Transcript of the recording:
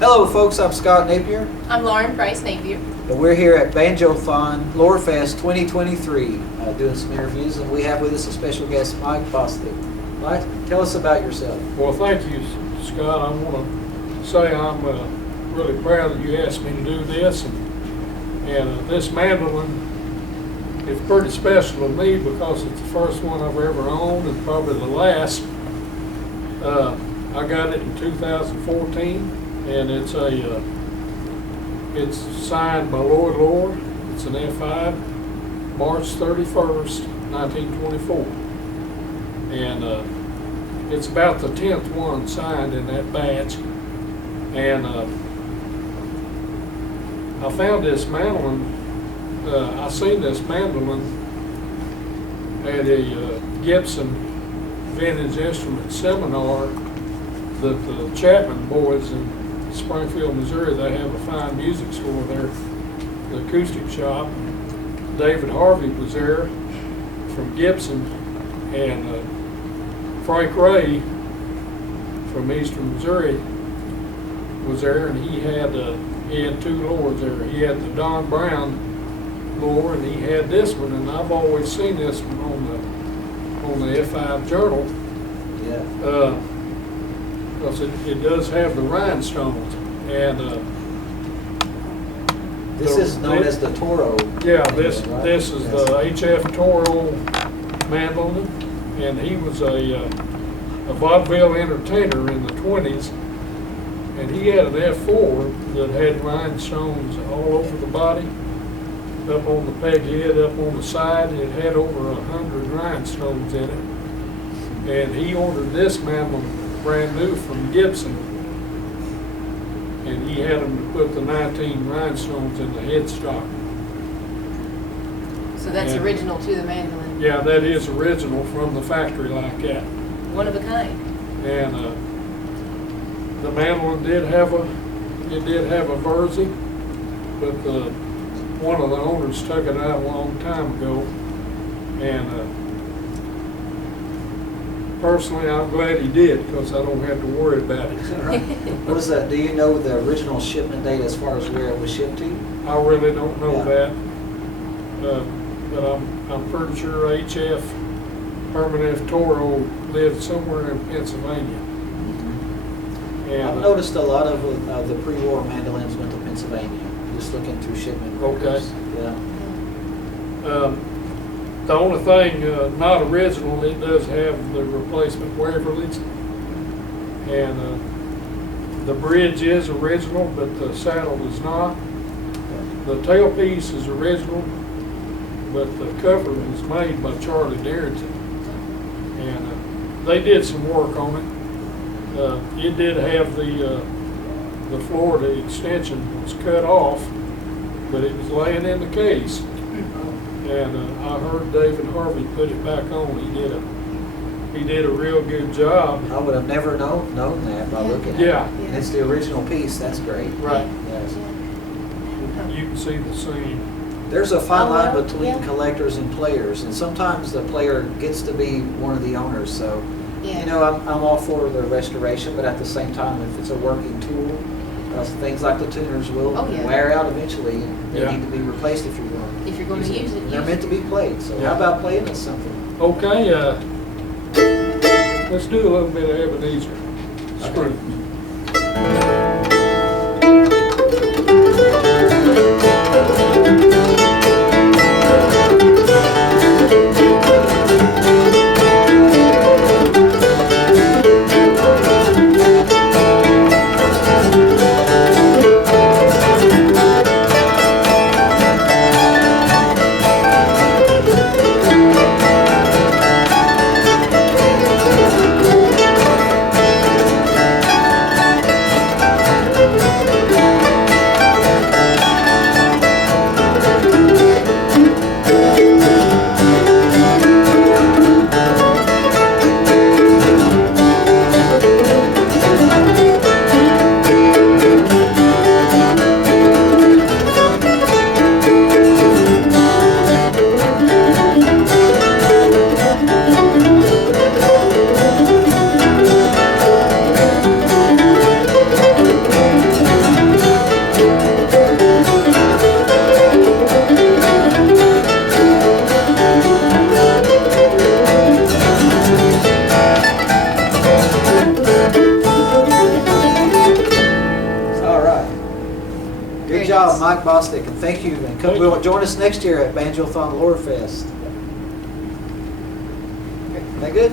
Hello folks, I'm Scott Napier, I'm Lauren Price Napier. and we're here at Banjothon Loarfest 2023 doing some interviews, and we have with us a special guest, Mike Bostic. Mike, tell us about yourself. Well, thank you, Scott. I want to say I'm really proud that you asked me to do this, and this mandolin is pretty special to me because it's the first one I've ever owned and probably the last. I got it in 2014, and it's signed by Loar. It's an F-5, March 31st, 1924, and it's about the 10th one signed in that batch. And I found this mandolin. I seen this mandolin at a Gibson vintage instrument seminar that the Chapman boys in Springfield, Missouri, they have a fine music store there, the acoustic shop. David Harvey was there from Gibson, and Frank Ray from Eastern Missouri was there, and he had two Loars there. He had the Don Brown Loar, and he had this one, and I've always seen this one on the F-5 journal. Yeah. Because it does have the rhinestones, and This is known as the Toro. yeah, mandolin, right? this is Yes. the HF Toro mandolin, and he was a vaudeville entertainer in the 20s, and he had an F4 that had rhinestones all over the body, up on the peg head, up on the side. It had over 100 rhinestones in it, and he ordered this mandolin brand new from Gibson, and he had them to put the 19 rhinestones in the headstock. So that's Yeah. original to the mandolin. Yeah, that is original from the factory like that. One of a kind. And the mandolin did have a Verzi, but one of the owners took it out a long time ago, and personally, I'm glad he did, because I don't have to worry about it. Right. What is that? Do you know the original shipment date as far as where it was shipped to? I really don't know Yeah. that, but I'm pretty sure HF Herman F. Toro lived somewhere in Pennsylvania. I've And noticed a lot of the pre-war mandolins went to Pennsylvania, just looking through shipment Okay. records. Yeah. the only thing not original, it does have the replacement Waverleys, and the bridge is original, but the saddle is not. The tailpiece is original, but the cover was made by Charlie Darrington, and they did some work on it. It did have the Florida extension was cut off, but it was laying in the case. And I heard David Harvey put it back on. He did a real good job. I would have never known that by looking at Yeah. it. And it's the original piece. That's great. Right. Yes. You can see the seam. There's a fine Oh, line well, between yeah. collectors and players, and sometimes the player gets to be one of the owners. So, Yeah. you know, I'm all for the restoration, but at the same time, if it's a working tool, things like the tuners will Oh, yeah. wear out eventually, and they Yeah. need to be replaced if you're going If you're going to use it, They're use meant it. to be played. So Yeah. how about playing us something? Okay, let's do a little bit of Ebenezer. Okay. job, Mike Bostic, and thank you. And Thank will you. join us next year at Banjothon Loarfest. That good?